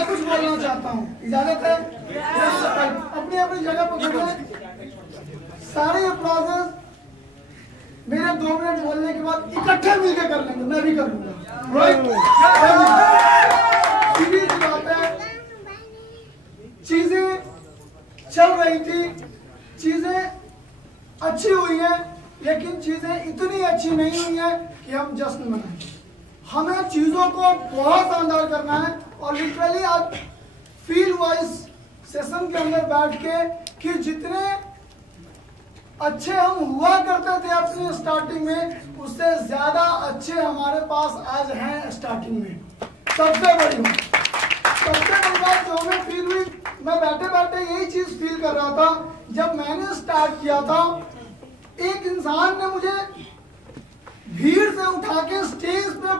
मैं कुछ बोलना चाहता हूँ, इजाजत है? अपनी अपनी जगह पर खड़े हैं। सारे अप्लाजेस मेरे 2 मिनट बोलने के बाद इकट्ठे मिलकर कर लेंगे, मैं भी कर लूंगा। सीधी सी बात है, चीजें चल रही थी, चीजें अच्छी हुई हैं, लेकिन चीजें इतनी अच्छी नहीं हुई हैं कि हम जश्न मनाएं। हमें चीजों को बहुत शानदार करना है और लिटरली आज फील्ड वाइज सेशन के अंदर बैठ के कि जितने अच्छे हम हुआ करते थे अपनी स्टार्टिंग में, उससे ज्यादा अच्छे हमारे पास आज हैं स्टार्टिंग में। सबसे बड़ी बात जो हमें फील हुई, मैं बैठे बैठे यही चीज फील कर रहा था। जब मैंने स्टार्ट किया था, एक इंसान ने मुझे भीड़ से उठा के स्टेज पे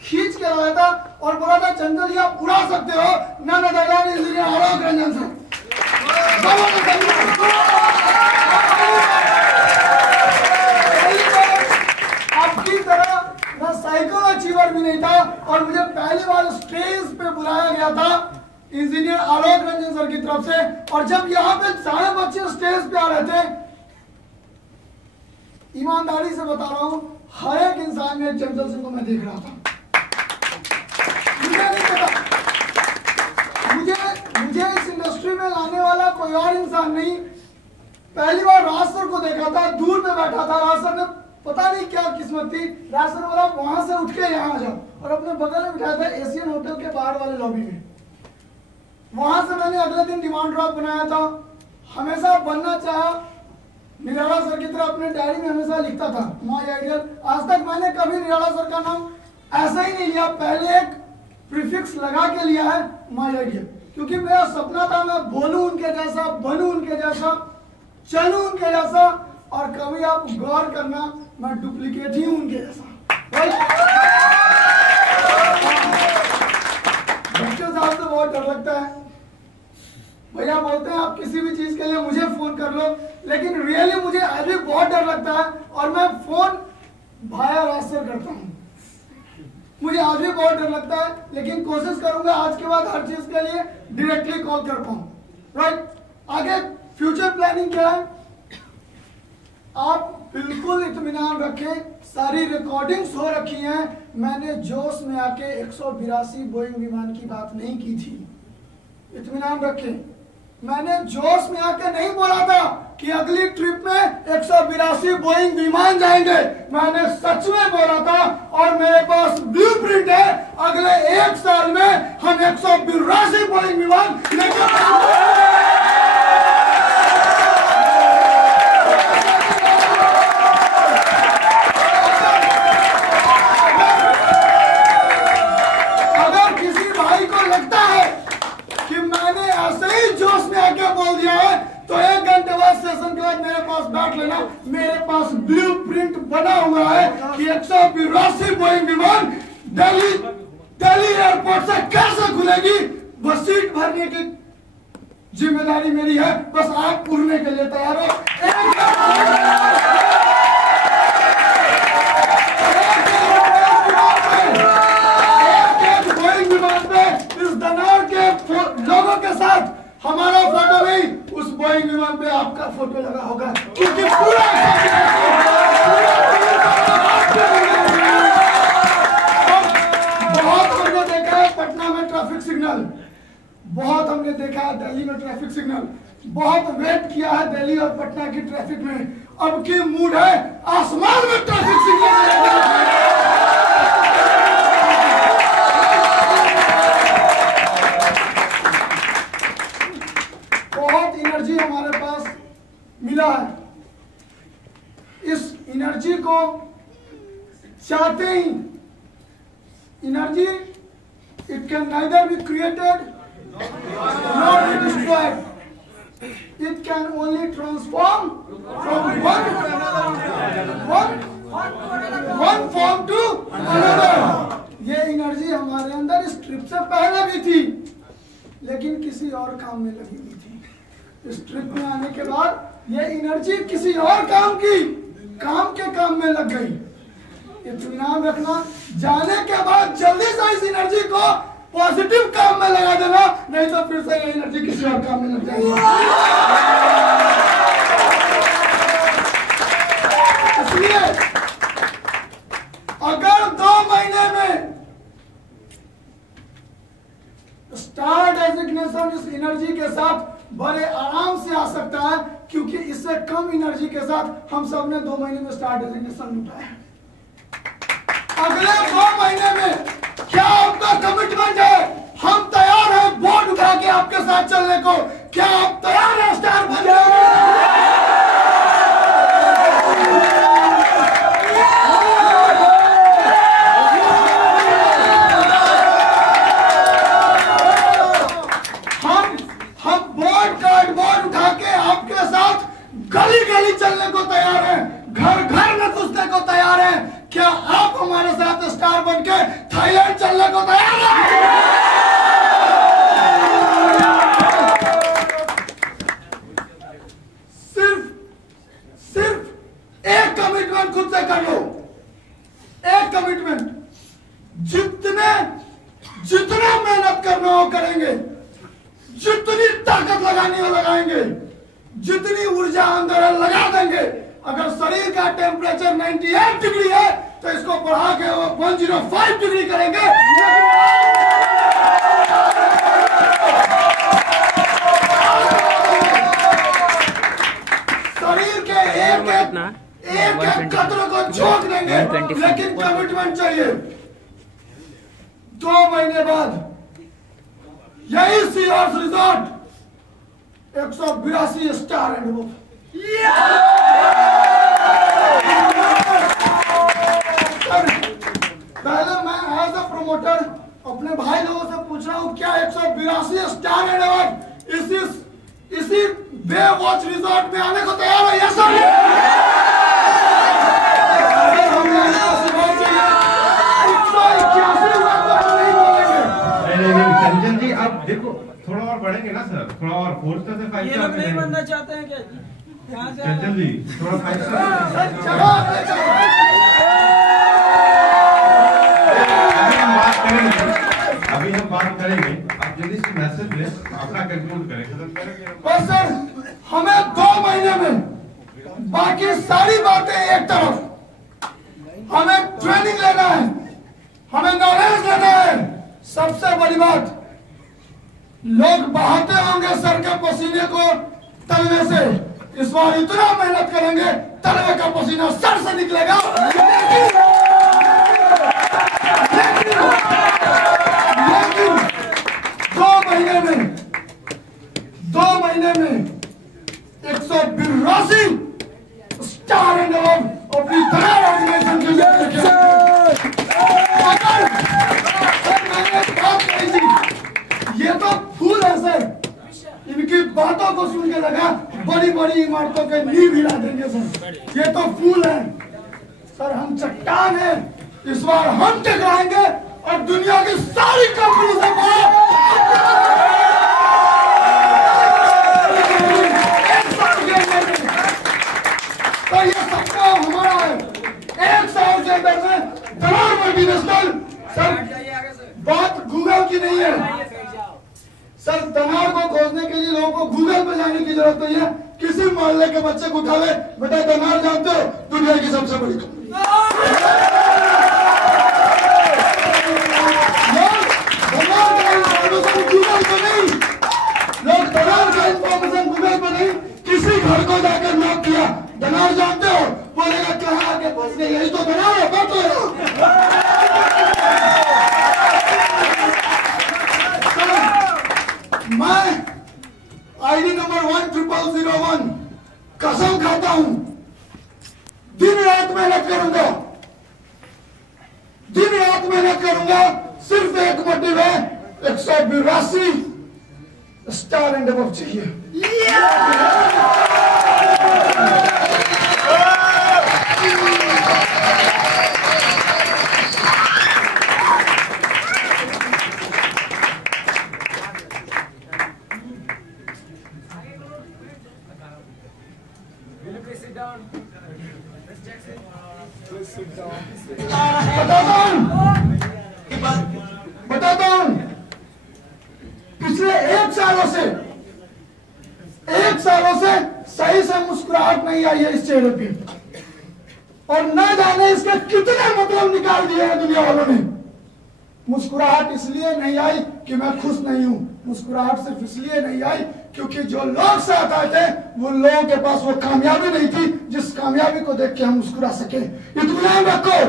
खींच के लाया था और बोला था चंचल जी आप उड़ा सकते हो, none other than engineer Alok Ranjan से। आपकी तरह मैं साइकिल अचीवर भी नहीं था और मुझे पहली बार स्टेज पे बुलाया गया था इंजीनियर आलोक रंजन सर की तरफ से। और जब यहाँ पे सारे बच्चे स्टेज पे आ रहे थे, ईमानदारी से बता रहा हूँ, हर एक इंसान में चंचल सिंह को मैं देख रहा था। मुझे नहीं पता, मुझे इस इंडस्ट्री में लाने वाला कोई और इंसान नहीं। पहली बार राज सर को देखा था, दूर पे बैठा था। राज सर ने पता नहीं क्या किस्मत थी, राज सर बोला वहां से उठ के यहाँ आ जाओ, और अपने बगल में बिठाया था एशियन होटल के बाहर वाले लॉबी में। वहां से मैंने अगले दिन डिमांड ड्राफ्ट बनाया था। हमेशा बनना चाहा, निराला सर की तरह अपने डायरी में हमेशा लिखता था माय आइडियल। आज तक मैंने कभी निराला सर का नाम ऐसा ही नहीं लिया, पहले एक प्रीफिक्स लगा के लिया है माय आइडियल, क्योंकि मेरा सपना था मैं बोलूं उनके जैसा, बनूं उनके जैसा, चलूं उनके जैसा। और कभी आप गौर करना, मैं डुप्लीकेट ही हूं उनके जैसा। बच्चों साहब से बहुत डर लगता है, भैया बोलते हैं आप किसी भी चीज के लिए मुझे फोन कर लो, लेकिन रियली मुझे आज भी बहुत डर लगता है और मैं फोन भाया रास्तर करता हूँ। मुझे आज भी बहुत डर लगता है, लेकिन कोशिश करूंगा आज के बाद हर चीज के लिए डायरेक्टली कॉल कर पाऊं। राइट, आगे फ्यूचर प्लानिंग क्या है? आप बिल्कुल इत्मीनान रखें, सारी रिकॉर्डिंग्स हो रखी हैं। मैंने जोश में आके 182 बोइंग विमान की बात नहीं की थी, इत्मीनान रखें। मैंने जोश में आके नहीं बोला था कि अगली ट्रिप में 182 बोइंग विमान जाएंगे। मैंने सच में बोला था और मेरे पास ब्लूप्रिंट है, अगले 1 साल में हम 182 बोइंग विमान लेकर बैठ लेना। मेरे पास ब्लूप्रिंट बना हुआ है कि 182 बोइंग विमान दिल्ली एयरपोर्ट से कैसे खुलेगी, बस सीट भरने की जिम्मेदारी मेरी है, बस आप उड़ने के लिए तैयार हो। एक बोइंग विमान पे इस दनार के लोगों के साथ हमारा फोटो नहीं, उस बोइंग विमान पे आपका फोटो लगा होगा, क्योंकि पूरा बहुत हमने देखा है पटना में ट्रैफिक सिग्नल, बहुत हमने देखा है दिल्ली में ट्रैफिक सिग्नल, बहुत वेट किया है दिल्ली और पटना की ट्रैफिक में। अब की मूड है आसमान में ट्रैफिक सिग्नल। हमारे पास मिला है, इस एनर्जी को चाहते ही, energy it can neither be created not be destroyed, it can only transform from one form to another. ये एनर्जी हमारे अंदर इस ट्रिप से पहले भी थी, लेकिन किसी और काम में लगी हुई थी। इस ट्रिप में आने के बाद ये एनर्जी किसी और काम में लग गई। इत्मीनान रखना, जाने के बाद जल्दी से इस एनर्जी को पॉजिटिव काम में लगा देना, नहीं तो फिर से ये एनर्जी किसी और काम में लग जाएगी। इसलिए अगर 2 महीने में स्टार डेजिग्नेशन इस एनर्जी के साथ बड़े आराम से आ सकता है, क्योंकि इससे कम एनर्जी के साथ हम सब ने 2 महीने में स्टार डेजिग्नेशन लूटा है। अगले 2 महीने में क्या आपका कमिटमेंट है? हम तैयार हैं बोर्ड उठा के आपके साथ चलने को। क्या आप तैयार हैं स्टार बनने के? हम बोर्ड उठा के आपके साथ गली गली चलने को तैयार हैं, घर घर में घुसने को तैयार हैं। क्या आप हमारे साथ स्टार बनके थाईलैंड चलने को तैयार हैं? सिर्फ एक कमिटमेंट खुद से कर लो, एक कमिटमेंट। जितना मेहनत करना हो करेंगे, जितनी ताकत लगानी हो लगाएंगे, जितनी ऊर्जा अंदर है लगा देंगे। अगर शरीर का टेम्परेचर 98 डिग्री है तो इसको बढ़ा के 105 डिग्री करेंगे। शरीर के एक कतरे को छोड़ देंगे, लेकिन कमिटमेंट चाहिए। 2 महीने बाद यही सीआर्स रिजॉर्ट 182 स्टार एंड वो पहले मैं एज अ प्रोमोटर अपने भाई लोगों से पूछ रहा हूँ, क्या 182 स्टार एंड अवार्ड इसी बे वॉच रिजॉर्ट में आने को तैयार है? Yes sir. चंचल जी आप देखो थोड़ा और बढ़ेंगे ना सर, थोड़ा और 4 स्टार से 5 ये स्टार लोग नहीं बनना चाहते हैं क्या? चंचल जी थोड़ा 5 स्टार। अभी हम बात करेंगे, आप जल्दी से मैसेज लें, अपना कंक्लूड करें, खत्म करेंगे। बस सर, हमें 2 महीने में बाकी सारी बातें एक तरफ, हमें ट्रेनिंग लेना है, हमें नॉलेज लेना है। सबसे बड़ी बात, लोग बहाते होंगे सर के पसीने को तलवे से, इस बार इतना मेहनत करेंगे तलवे का पसीना सर से निकलेगा। लेकिन 2 महीने में 182 स्टार एंड अवार्ड अपनी तरह ऑर्गेनाइजेशन के लिए लेके ये तो फूल है सर। इनकी बातों को सुन के लगा बड़ी बड़ी इमारतों के नींव हिला देंगे सर। ये तो फूल है सर, हम चट्टान हैं। इस बार हम टकराएंगे और दुनिया की सारी कंपनी से तो ये सपना हमारा है। 1 साल के अंदर में दलाल मल्टीनेशनल सर, बात गूगल की नहीं है सर। दलाल को खोजने के लिए लोगों को गूगल पे जाने की जरूरत नहीं है। किसी मोहल्ले के बच्चे को उठावे, बेटा दलाल जानते हो दुनिया की सबसे बड़ी कंपनी। गूगल पे नहीं, लोग दलाल का इंफॉर्मेशन गूगल पे नहीं, किसी घर को जाकर नोट किया, दलाल जानते हो, बोलेगा कहाँ आके फंस गए, यही तो दलाल है। बैठो मैं आईडी नंबर 10001 कसम खाता हूं, दिन रात मेहनत करूंगा, दिन रात मेहनत करूंगा। सिर्फ एक मोटिव है, 182 स्टार एंड अबव चाहिए। बताता हूं पिछले 1 सालों से सही से मुस्कुराहट नहीं आई है इस चेहरे पे, और न जाने इसके कितने मतलब निकाल दिए हैं दुनिया वालों ने। मुस्कुराहट इसलिए नहीं आई कि मैं खुश नहीं हूं, मुस्कुराहट सिर्फ इसलिए नहीं आई क्योंकि जो लोग साथ आए थे वो लोगों के पास वो कामयाबी नहीं थी जिस कामयाबी को देख के हम मुस्कुरा सके। इत्मीनान रखो,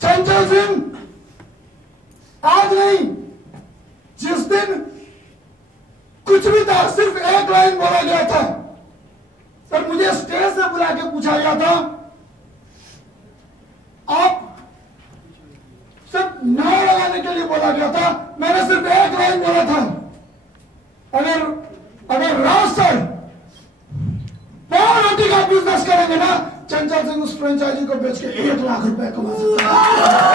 चंचल सिंह आज नहीं, जिस दिन कुछ भी था, सिर्फ एक लाइन बोला गया था। सर मुझे स्टेज से बुला के पूछा गया था, आप सिर्फ नारा लगाने के लिए बोला गया था, मैंने सिर्फ एक लाइन बोला था, अगर राज सर पाव रोटी का बिजनेस करेंगे ना, चंचल सिंह उस फ्रेंचाइजी को बेच के 1 लाख रुपए कमा सकता है।